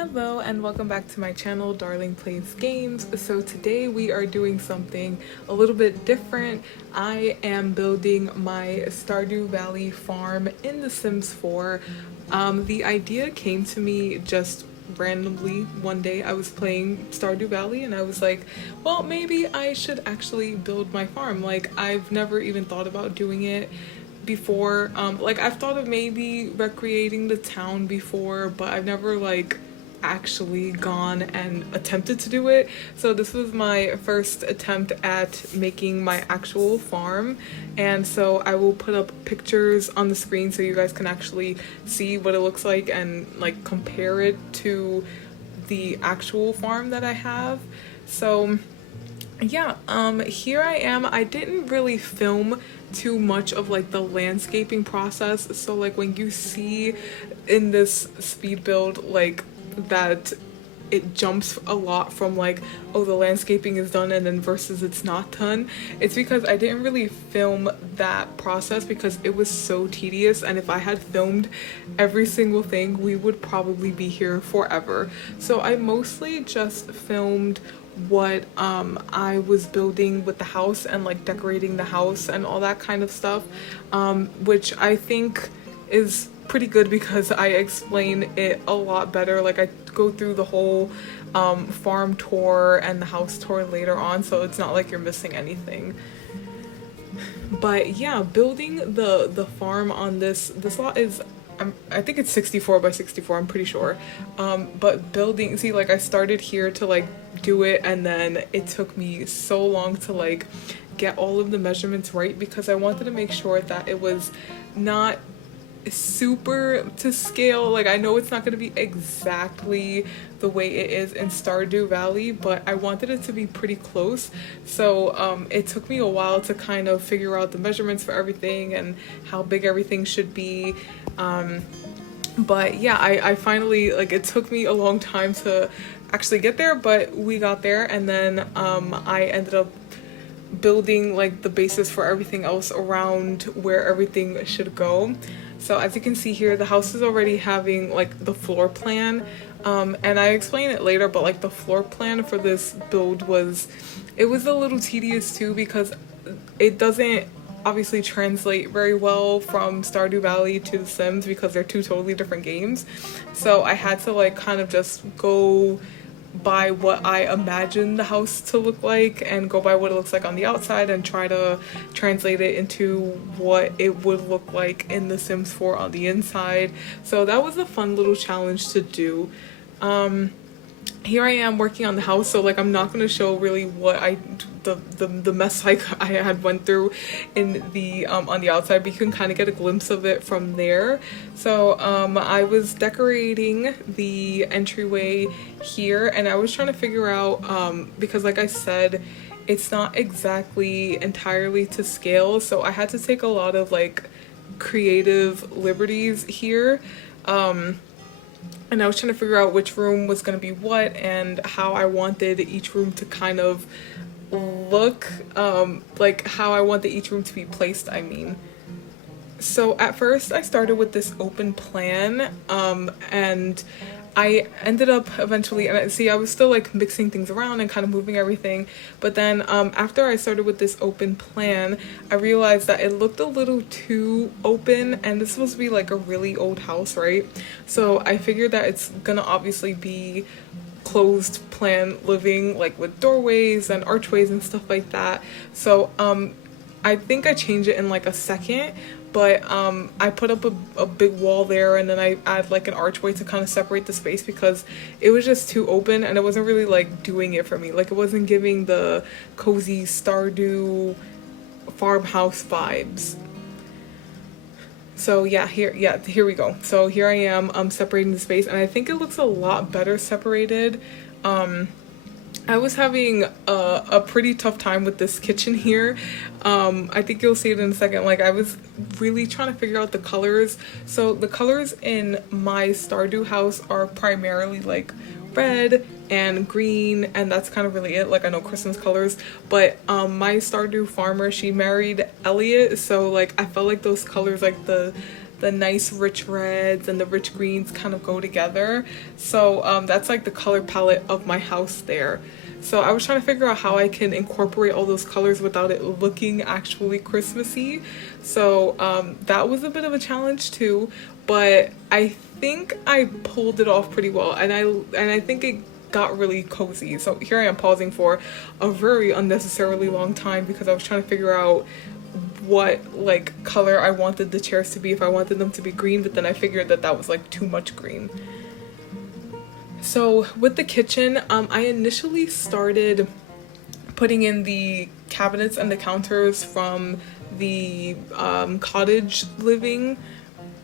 Hello and welcome back to my channel, Darling Plays Games. So today we are doing something a little bit different. I am building my Stardew Valley farm in The Sims 4. The idea came to me just randomly one day. I was playing Stardew Valley and I was like, well, maybe I should actually build my farm. Like, I've never even thought about doing it before. Like, I've thought of maybe recreating the town before, but I've never like actually gone and attempted to do it. So this was my first attempt at making my actual farm, and so I will put up pictures on the screen so you guys can actually see what it looks like and like compare it to the actual farm that I have. So yeah, here I am. I didn't really film too much of like the landscaping process, so like when you see in this speed build like that it jumps a lot from like, oh, the landscaping is done and then versus it's not done, it's because I didn't really film that process because it was so tedious, and if I had filmed every single thing we would probably be here forever. So I mostly just filmed what I was building with the house and like decorating the house and all that kind of stuff, which I think is pretty good because I explain it a lot better. Like, I go through the whole farm tour and the house tour later on, so it's not like you're missing anything. But yeah, building the farm on this lot is I think it's 64 by 64, I'm pretty sure. But building, see, like I started here to like do it, and then it took me so long to like get all of the measurements right because I wanted to make sure that it was not super to scale. Like, I know it's not going to be exactly the way it is in Stardew Valley, but I wanted it to be pretty close. So it took me a while to kind of figure out the measurements for everything and how big everything should be. But yeah, I finally, like, it took me a long time to actually get there, but we got there, and then I ended up building like the basis for everything else around where everything should go. So as you can see here, the house is already having like the floor plan, and I explain it later, but like the floor plan for this build was a little tedious too because it doesn't obviously translate very well from Stardew Valley to The Sims because they're two totally different games. So I had to like kind of just go by what I imagine the house to look like and go by what it looks like on the outside and try to translate it into what it would look like in The Sims 4 on the inside. So that was a fun little challenge to do. Here I am working on the house, so like I'm not going to show really what the mess I had went through in the on the outside, but you can kind of get a glimpse of it from there. So I was decorating the entryway here, and I was trying to figure out because like I said, it's not exactly entirely to scale, so I had to take a lot of like creative liberties here. And I was trying to figure out which room was going to be what and how I wanted each room to kind of look, like how I wanted each room to be placed, I mean. So at first I started with this open plan, and I ended up eventually, and see, I was still like mixing things around and kind of moving everything, but then after I started with this open plan, I realized that it looked a little too open, and this is supposed to be like a really old house, right? So I figured that it's gonna obviously be closed plan living, like with doorways and archways and stuff like that. So I think I changed it in like a second, but I put up a big wall there, and then I add like an archway to kind of separate the space because it was just too open and it wasn't really like doing it for me. Like, it wasn't giving the cozy Stardew farmhouse vibes. So yeah, here we go. So here I am separating the space, and I think it looks a lot better separated. I was having a pretty tough time with this kitchen here. I think you'll see it in a second. Like, I was really trying to figure out the colors. So the colors in my Stardew house are primarily like red and green, and that's kind of really it. Like, I know Christmas colors, but my Stardew farmer, she married Elliot, so like I felt like those colors, like the the nice rich reds and the rich greens kind of go together. So that's like the color palette of my house there. So I was trying to figure out how I can incorporate all those colors without it looking actually Christmassy. So that was a bit of a challenge too, but I think I pulled it off pretty well, and I think it got really cozy. So here I am pausing for a very unnecessarily long time because I was trying to figure out what like color I wanted the chairs to be, if I wanted them to be green, but then I figured that that was like too much green. So with the kitchen, I initially started putting in the cabinets and the counters from the cottage living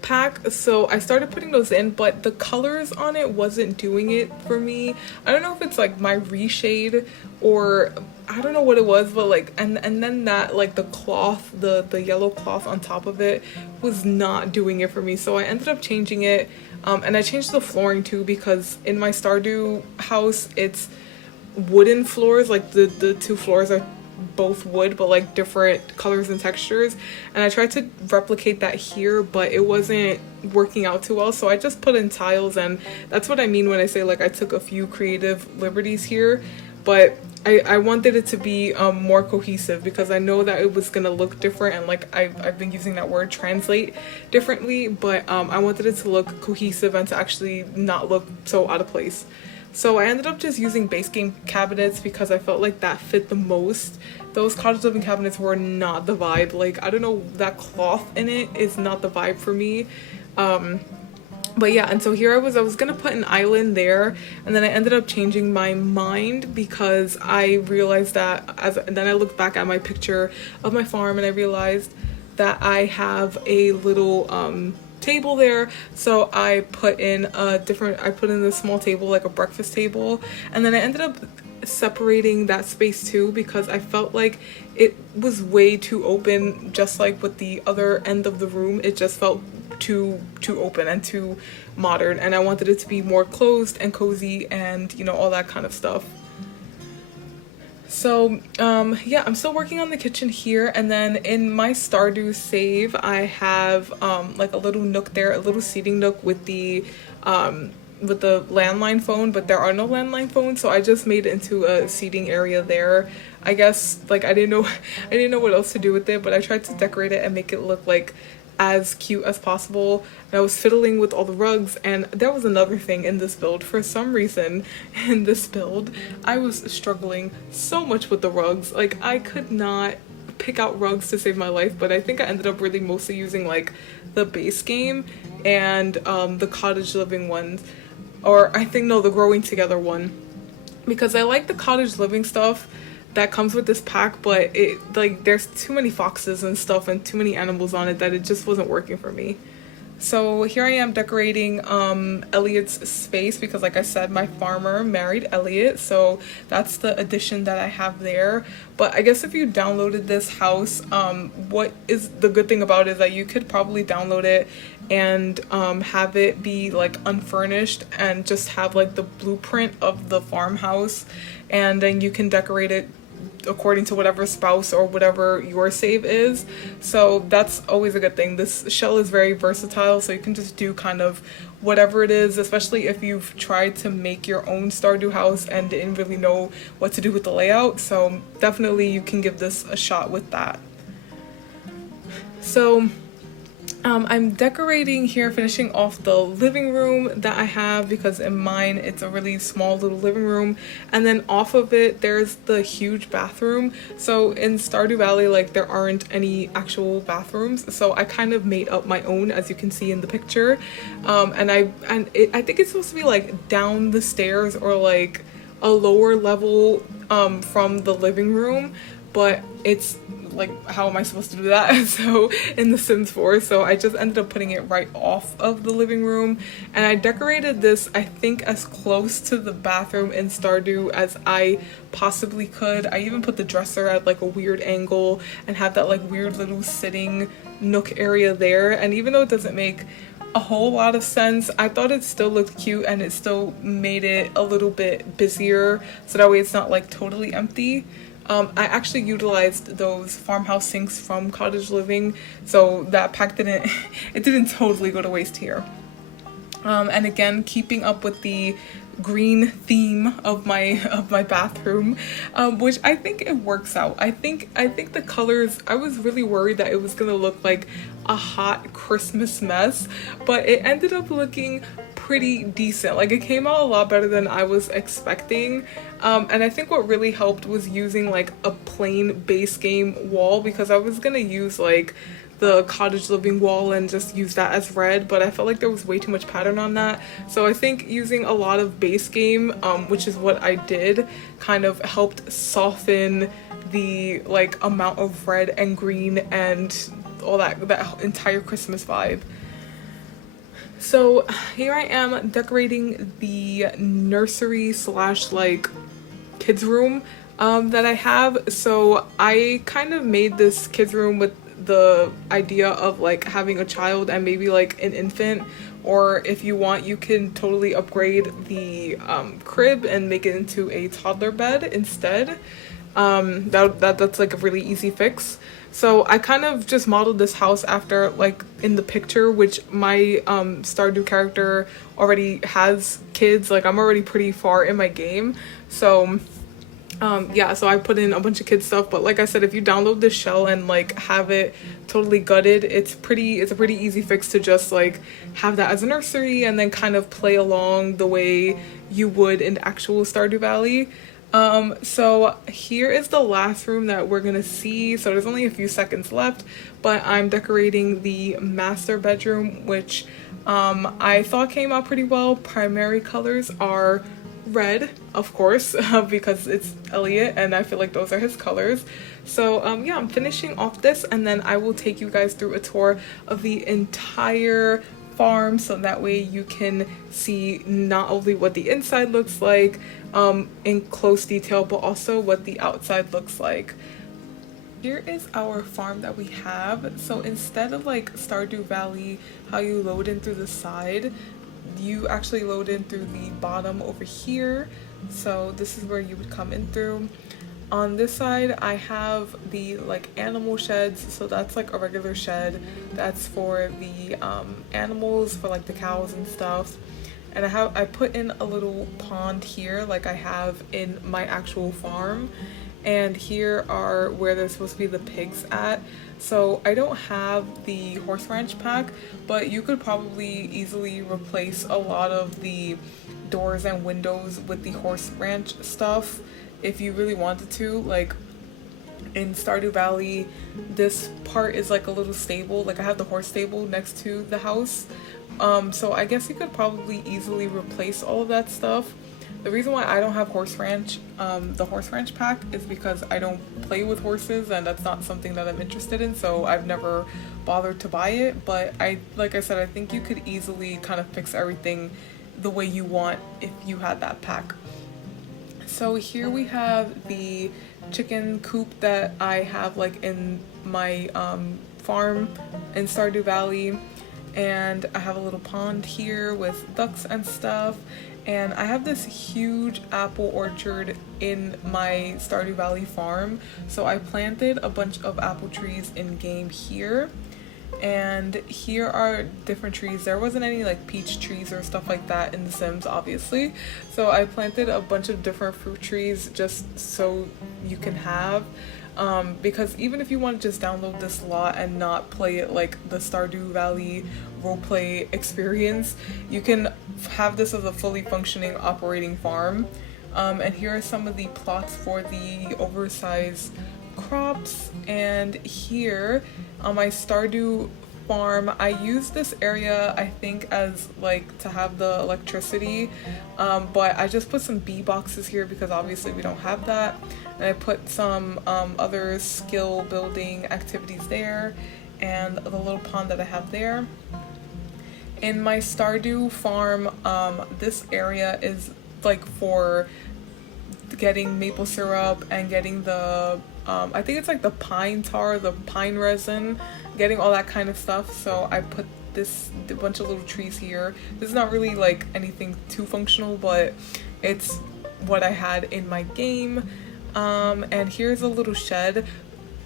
pack. So I started putting those in, but the colors on it wasn't doing it for me. I don't know if it's like my reshade or I don't know what it was, but like and then that like the cloth, the yellow cloth on top of it was not doing it for me. So I ended up changing it, and I changed the flooring too, because in my Stardew house it's wooden floors. Like the two floors are both wood but like different colors and textures, and I tried to replicate that here, but it wasn't working out too well, so I just put in tiles. And that's what I mean when I say like I took a few creative liberties here, but I wanted it to be more cohesive, because I know that it was gonna look different, and like I've been using that word translate differently, but I wanted it to look cohesive and to actually not look so out of place. So I ended up just using base game cabinets because I felt like that fit the most. Those cottage living cabinets were not the vibe. Like, I don't know, that cloth in it is not the vibe for me. But yeah, and so here I was gonna put an island there, and then I ended up changing my mind because I realized that and then I looked back at my picture of my farm and I realized that I have a little table there. So I put in a small table, like a breakfast table, and then I ended up separating that space too because I felt like it was way too open. Just like with the other end of the room, it just felt too open and too modern, and I wanted it to be more closed and cozy and, you know, all that kind of stuff. So yeah, I'm still working on the kitchen here, and then in my Stardew save I have like a little nook there, a little seating nook with the landline phone, but there are no landline phones, so I just made it into a seating area there. I guess like I didn't know what else to do with it, but I tried to decorate it and make it look like as cute as possible. And I was fiddling with all the rugs, and there was another thing in this build. For some reason in this build I was struggling so much with the rugs. Like, I could not pick out rugs to save my life, but I think I ended up really mostly using like the base game and the cottage living ones, or I think no, the growing together one, because I like the cottage living stuff that comes with this pack, but it like there's too many foxes and stuff and too many animals on it that it just wasn't working for me. So here I am decorating Elliot's space, because like I said, my farmer married Elliot, so that's the addition that I have there. But I guess if you downloaded this house, what is the good thing about it is that you could probably download it and have it be like unfurnished and just have like the blueprint of the farmhouse, and then you can decorate it according to whatever spouse or whatever your save is. So that's always a good thing. This shell is very versatile, so you can just do kind of whatever it is, especially if you've tried to make your own Stardew house and didn't really know what to do with the layout. So definitely you can give this a shot with that. So I'm decorating here, finishing off the living room that I have, because in mine it's a really small little living room, and then off of it there's the huge bathroom. So in Stardew Valley, like, there aren't any actual bathrooms, so I kind of made up my own, as you can see in the picture. I think it's supposed to be like down the stairs or like a lower level from the living room, but it's like, how am I supposed to do that? So in The Sims 4, so I just ended up putting it right off of the living room, and I decorated this, I think, as close to the bathroom in Stardew as I possibly could. I even put the dresser at like a weird angle and had that like weird little sitting nook area there, and even though it doesn't make a whole lot of sense, I thought it still looked cute, and it still made it a little bit busier, so that way it's not like totally empty. I actually utilized those farmhouse sinks from Cottage Living, so that pack didn't it didn't totally go to waste here. And again, keeping up with the green theme of my bathroom, which I think it works out. I think the colors, I was really worried that it was gonna look like a hot Christmas mess, but it ended up looking pretty decent. Like, it came out a lot better than I was expecting. And I think what really helped was using like a plain base game wall, because I was gonna use like the Cottage Living wall and just use that as red, but I felt like there was way too much pattern on that. So I think using a lot of base game, which is what I did, kind of helped soften the like amount of red and green and all that entire Christmas vibe. So here I am decorating the nursery slash like kids room that I have. So I kind of made this kids room with the idea of like having a child and maybe like an infant, or if you want you can totally upgrade the crib and make it into a toddler bed instead. That's like a really easy fix. So I kind of just modeled this house after like in the picture, which my Stardew character already has kids. Like, I'm already pretty far in my game, so yeah, so I put in a bunch of kid stuff. But like I said, if you download this shell and like have it totally gutted, it's a pretty easy fix to just like have that as a nursery and then kind of play along the way you would in actual Stardew Valley. So here is the last room that we're gonna see. So there's only a few seconds left, but I'm decorating the master bedroom, which I thought came out pretty well. Primary colors are red, of course, because it's Elliot and I feel like those are his colors. So yeah, I'm finishing off this and then I will take you guys through a tour of the entire farm, so that way you can see not only what the inside looks like in close detail, but also what the outside looks like. Here is our farm that we have. So instead of like Stardew Valley, how you load in through the side, you actually load in through the bottom over here. So this is where you would come in through. On this side I have the like animal sheds, so that's like a regular shed that's for the animals, for like the cows and stuff. And I put in a little pond here like I have in my actual farm, and here are where there's supposed to be the pigs at. So I don't have the horse ranch pack, but you could probably easily replace a lot of the doors and windows with the horse ranch stuff if you really wanted to. Like in Stardew Valley, this part is like a little stable. Like I have the horse stable next to the house. So I guess you could probably easily replace all of that stuff. The reason why I don't have horse ranch, the horse ranch pack, is because I don't play with horses and that's not something that I'm interested in, so I've never bothered to buy it. But like I said, I think you could easily kind of fix everything the way you want if you had that pack. So here we have the chicken coop that I have like in my farm in Stardew Valley, and I have a little pond here with ducks and stuff. And I have this huge apple orchard in my Stardew Valley farm, so I planted a bunch of apple trees in game here. And here are different trees. There wasn't any like peach trees or stuff like that in The Sims, obviously, so I planted a bunch of different fruit trees just so you can have, because even if you want to just download this lot and not play it like the Stardew Valley roleplay experience, you can have this as a fully functioning operating farm. And here are some of the plots for the oversized crops. And here on my Stardew farm, I use this area I think as like to have the electricity, but I just put some bee boxes here because obviously we don't have that, and I put some other skill building activities there, and the little pond that I have there. In my Stardew farm, this area is like for getting maple syrup and getting the I think it's like the pine tar, the pine resin, getting all that kind of stuff. So I put a bunch of little trees here. This is not really like anything too functional, but it's what I had in my game. And here's a little shed.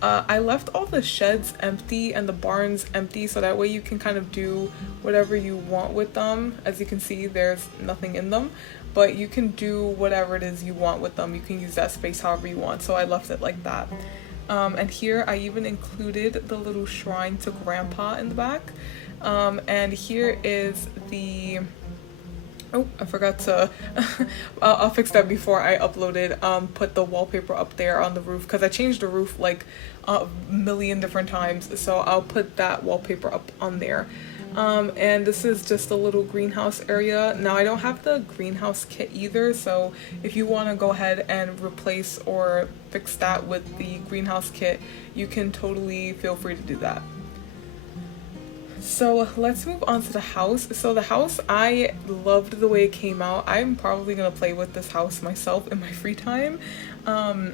I left all the sheds empty and the barns empty so that way you can kind of do whatever you want with them. As you can see, there's nothing in them, but you can do whatever it is you want with them. You can use that space however you want, so I left it like that. And here I even included the little shrine to Grandpa in the back. And here is the... Oh, I forgot to, I'll fix that before I uploaded, put the wallpaper up there on the roof, because I changed the roof like a million different times, so I'll put that wallpaper up on there. And this is just a little greenhouse area. Now I don't have the greenhouse kit either, so if you want to go ahead and replace or fix that with the greenhouse kit, you can totally feel free to do that. So let's move on to the house. So the house, I loved the way it came out. I'm probably gonna play with this house myself in my free time. On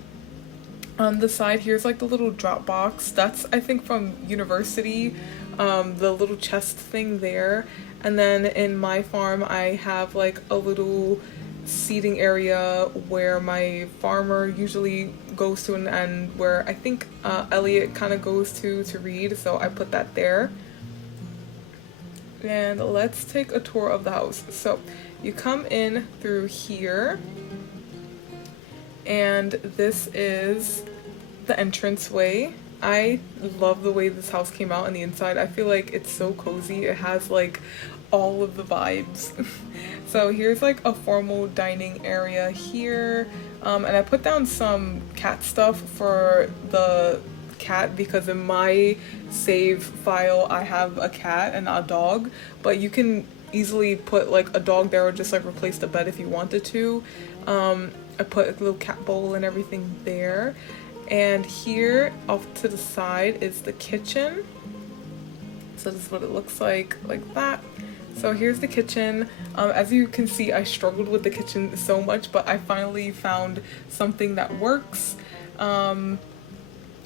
the side here's like the little drop box. That's I think from university, the little chest thing there. And then in my farm I have like a little seating area where my farmer usually goes to, and where I think Elliot kind of goes to read, so I put that there. And let's take a tour of the house. So you come in through here, and this is the entranceway. I love the way this house came out on the inside. I feel like it's so cozy. It has like all of the vibes. So here's like a formal dining area here, and I put down some cat stuff for the cat because in my save file I have a cat and not a dog, but you can easily put like a dog there or just like replace the bed if you wanted to. I put a little cat bowl and everything there, and here off to the side is the kitchen. So this is what it looks like that. So here's the kitchen. As you can see, I struggled with the kitchen so much, but I finally found something that works.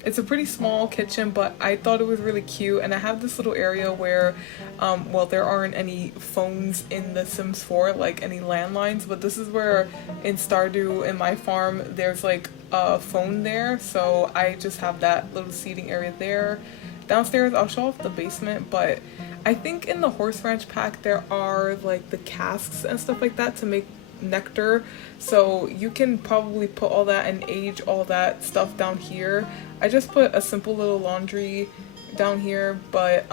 It's a pretty small kitchen, but I thought it was really cute, and I have this little area where, well, there aren't any phones in The Sims 4, like any landlines, but this is where in Stardew, in my farm, there's like a phone there, so I just have that little seating area there. Downstairs, I'll show off the basement, but I think in the horse ranch pack, there are like the casks and stuff like that to make nectar, so you can probably put all that and age all that stuff down here. I just put a simple little laundry down here, but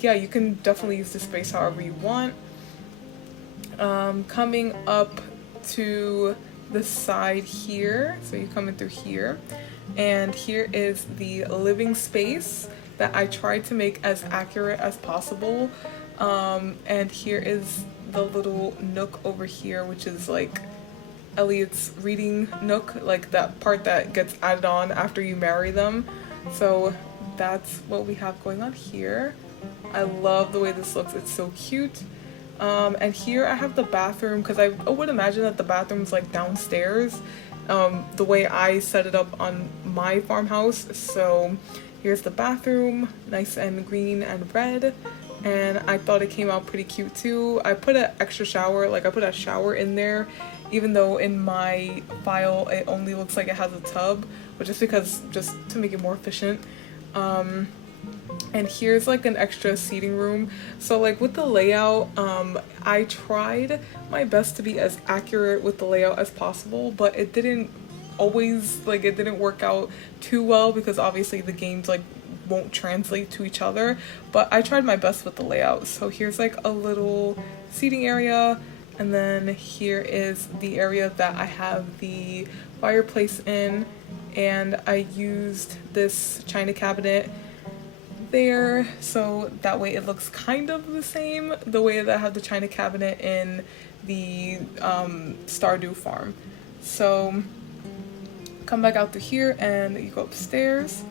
yeah, you can definitely use the space however you want. Coming up to the side here, so you come in through here, and here is the living space that I tried to make as accurate as possible. And here is the little nook over here, which is like Elliot's reading nook, like that part that gets added on after you marry them. So that's what we have going on here. I love the way this looks, it's so cute. And here I have the bathroom, because I would imagine that the bathroom's like downstairs, the way I set it up on my farmhouse. So here's the bathroom, nice and green and red. And I thought it came out pretty cute too. I put an extra shower, like I put a shower in there, even though in my file it only looks like it has a tub, but just because, just to make it more efficient. And here's like an extra seating room. So like with the layout, I tried my best to be as accurate with the layout as possible, but it didn't always, like it didn't work out too well because obviously the games like won't translate to each other, but I tried my best with the layout. So here's like a little seating area, and then here is the area that I have the fireplace in, and I used this china cabinet there so that way it looks kind of the same the way that I have the china cabinet in the Stardew farm. So come back out to here and you go upstairs.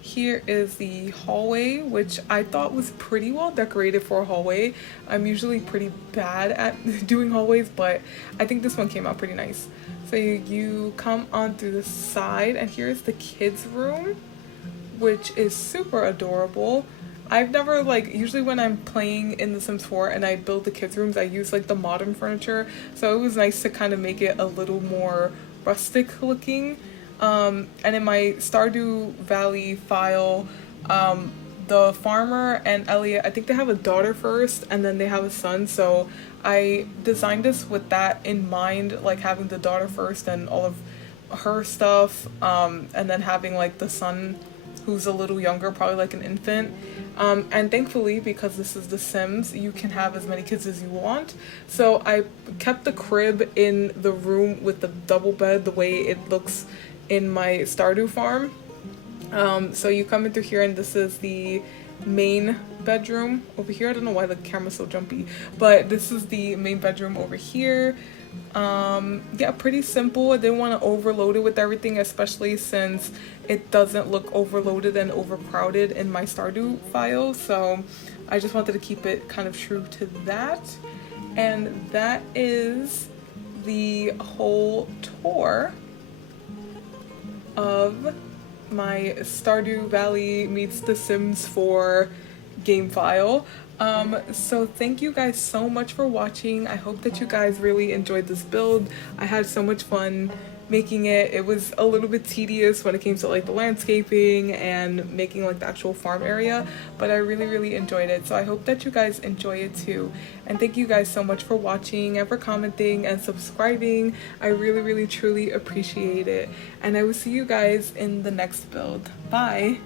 Here is the hallway, which I thought was pretty well decorated for a hallway. I'm usually pretty bad at doing hallways, but I think this one came out pretty nice. So you come on through the side, and here's the kids' room, which is super adorable. I've never, like, usually when I'm playing in The Sims 4 and I build the kids' rooms, I use like the modern furniture, so it was nice to kind of make it a little more rustic looking. And in my Stardew Valley file, the farmer and Elliot, I think they have a daughter first and then they have a son. So I designed this with that in mind, like having the daughter first and all of her stuff, and then having like the son who's a little younger, probably like an infant. And thankfully, because this is The Sims, you can have as many kids as you want. So I kept the crib in the room with the double bed the way it looks in my Stardew farm. So you come in through here, and this is the main bedroom over here. I don't know why the camera's so jumpy, but this is the main bedroom over here. Yeah, pretty simple. I didn't want to overload it with everything, especially since it doesn't look overloaded and overcrowded in my Stardew file. So I just wanted to keep it kind of true to that. And that is the whole tour of my Stardew Valley meets The Sims 4 game file. So thank you guys so much for watching. I hope that you guys really enjoyed this build. I had so much fun making it. It was a little bit tedious when it came to like the landscaping and making like the actual farm area, but I really enjoyed it. So I hope that you guys enjoy it too. And thank you guys so much for watching and for commenting and subscribing. I really truly appreciate it. And I will see you guys in the next build. Bye!